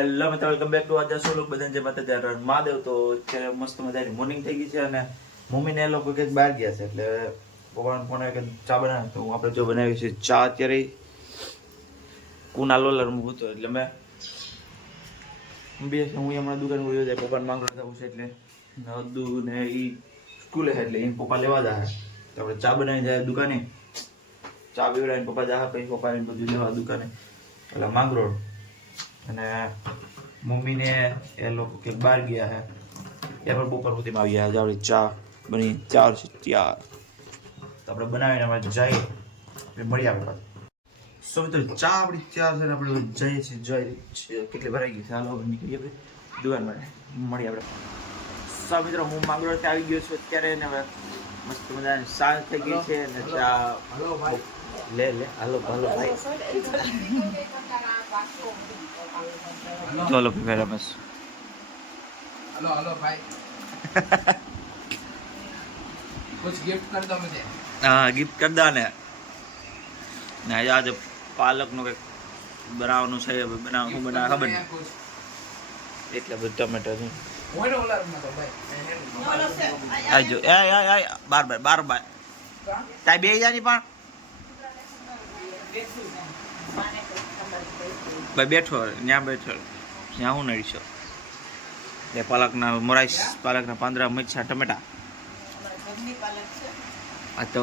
Hello મિત્રો welcome back to આજે સોલોક બધાને જે માતા ત્યારે મહાદેવ. તો અત્યારે મસ્ત મજાની મોર્નિંગ થઈ ગઈ છે અને મમ્મીને એ લોકો કંઈક બહાર ગયા છે. એટલે પપ્પાને ફોન કે ચા બનાવે. તો હું આપણે જો બનાવી છે ચા અત્યારે. કુના લોલર મૂકું હતો. એટલે મેં બે હું હમણાં દુકાન ગયો છે પપ્પાને માંગવા થવું છે એટલે નદુ ને એ સ્કૂલે છે એટલે એ પપ્પા લેવા જાય. તો આપણે ચા બનાવી જાય દુકાને. ચા પીવડાવીને પપ્પા જાય. પછી પપ્પાને બધું લેવા દુકાને. એટલે માંગરોળ. અને મમ્મીને એ લોકો કે બહાર ગયા હે. એ પણ બપોર સુધીમાં આવી ગયા જાવડી ચા બની ચાર છે ચાર. તો આપણે બનાવીને અમે જઈએ. એટલે મળીએ આપણે પાછું. સો મિત્રો ચા આપણી ચાર છે આપણે જઈએ છીએ. જઈ કેટલી ભરાઈ ગઈ છે. હાલો નીકળીએ આપણે દુકાનમાં. મળીએ આપણે સો મિત્રો હું માંગરોળથી આવી ગયો છું અત્યારે ને હવે મસ્ત મજાની સાંજ થઈ ગઈ છે અને ચા લે લે. હાલો હાલો ભાઈ. Lolo Rivera Mas. Hello hello ભાઈ. કુછ ગિફ્ટ કર દો મુજે હા ગિફ્ટ કર દા ને. ને આજે પાલકનું કંઈક બનાવવાનું છે બનાવ હું બનાવ ખબર નહીં. એટલે બધું ટમેટો છે. આજો એ એ એ બાર બાર બાર બાર. તાઈ બે જાની પણ? ભાઈ બેઠો ત્યાં બેઠો ત્યાં હું નડીશો એ પાલકના મોરાઈસ પાલકના પાંદડા મરચા ટમેટા. આ તો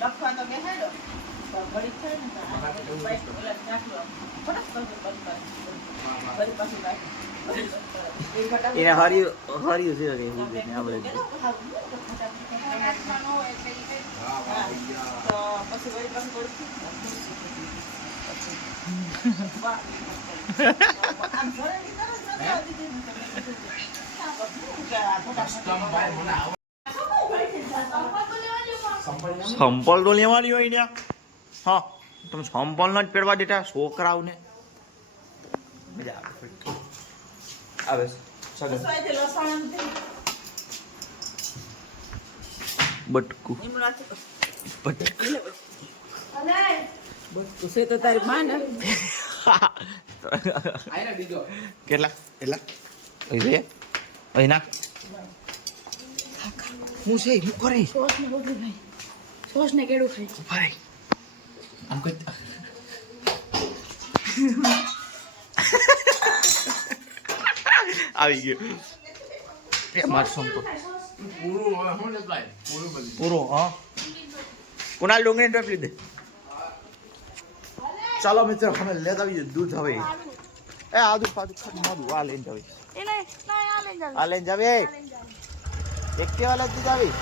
લખવા તો બેસાડો ઘડી થાય ને ફટાક પાછું રાખી એને હર્યું હર્યું છે કે હું બેને આપણે આમ સંપલ તો લેવાની હોય ને હા તમે સંપલ ન જ પહેરવા દેતા છોકરાઓને. મજા આવે. આવે. બટકું. બટકું. બસ છે તો તારી માં ને. કેટલા? કેટલા? અહીં નાખ. હું છે હું કરે. સોસ ને બધું ભાઈ. સોસ ને કેડું ખાઈ ભાઈ આમ કઈ આવી ગયો. એ માર સંપલ પૂરું હું લેતા પૂરું પૂરો હા. કુનાલ ડુંગળી ટોપ લીધે. ચાલો મિત્રો અમે લેતા આવીએ દૂધ હવે. એ આ લઈને જાવી. એ નહીં આ લઈ જાવ. આ લઈને જાવી એક કેવા લે દૂધ આવી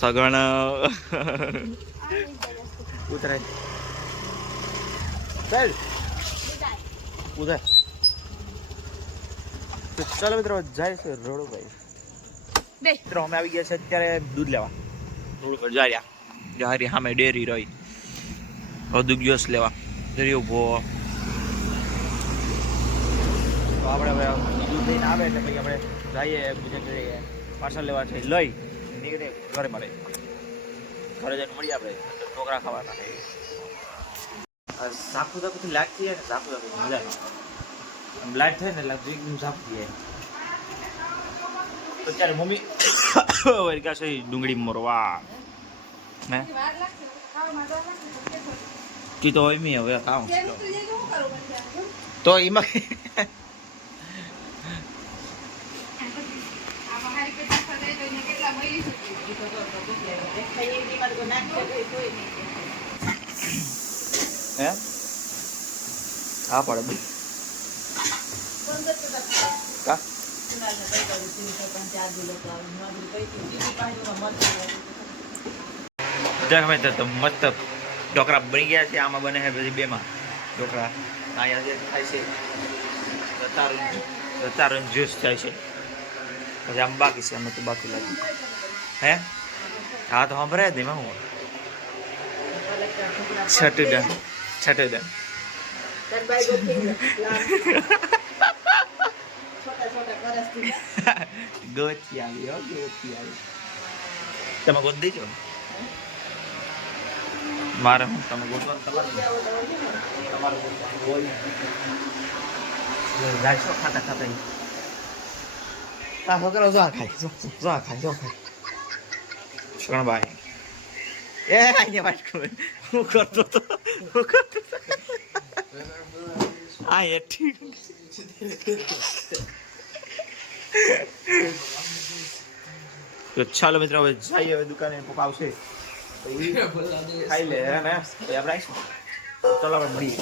સગણ. ઉતરાય. ચાલ. ઉતર તો ચાલો મિત્રો જાય છે રોડુભાઈ. મિત્રો અમે આવી ગયા છે અત્યારે દૂધ લેવા. રોડ પર જાર્યા જારી સામે ડેરી રહી. વધુ ગયોસ લેવા. દરિયો ઊભો તો આપણે હવે દૂધ લઈને આવે એટલે પછી આપણે જઈએ બીજા પાર્સલ લેવા છે લઈ નીકળે ઘરે મળે. ઘરે જઈને મળીએ આપણે. ઢોકળા ખાવાના. ઝાપુ ઝાપુથી લાગતી હોય ને ઝાપુ ઝાપુ મજા આવે. આમ લાઈટ થાય ને એટલે એકદમ ઝાપતી જાય. તો ત્યારે મમ્મી વરગા છે ડુંગળી મરવા. હે કી તો હોય મી હવે કામ. તો એમાં ઈ તો તો તો ભૂખ લાગે. એક ખાઈ એવી માં તો નાખી દે કોઈ નહીં. હે હા પડે બસ ફોન કરતો હતા. કા કુણાલને કહી દઉં, સીવી તો પણ ચાર દી લોકો આવે. હું આ બધું કહી દઉં. બીજી પાછું મત આવે. જાક ભાઈ તો- તો મસ્ત ઢોકળા બની ગયા છે આમાં બને છે પછી બેમાં ઢોકળા અહીંયા જે થાય છે રતારું રતારું જ્યુસ થાય છે પછી આમ બાકી છે આમાં તો બાકી લાગે હે? હા તો સંભળાય જ નહીં હું. છઠ્ઠું. ડન. છઠ્ઠું ડન. ગોચી આવી હો ગોચી આવી. તમે ગોત દેજો? મારે હું તમે ગોતવા તમારે ખાતા ખાતા. આ છોકરો જો આ ખાય જો જો આ ખાય જો ખાય. શરણભાઈ એ આઈને કરું હું કરતો તો હું કરતો તો આ ઠીક તો ચાલો મિત્રો હવે જઈએ હવે દુકાને પપ્પા આવશે ખાઈ લે ને આપણે આવીશું ચાલો આપણે મળીએ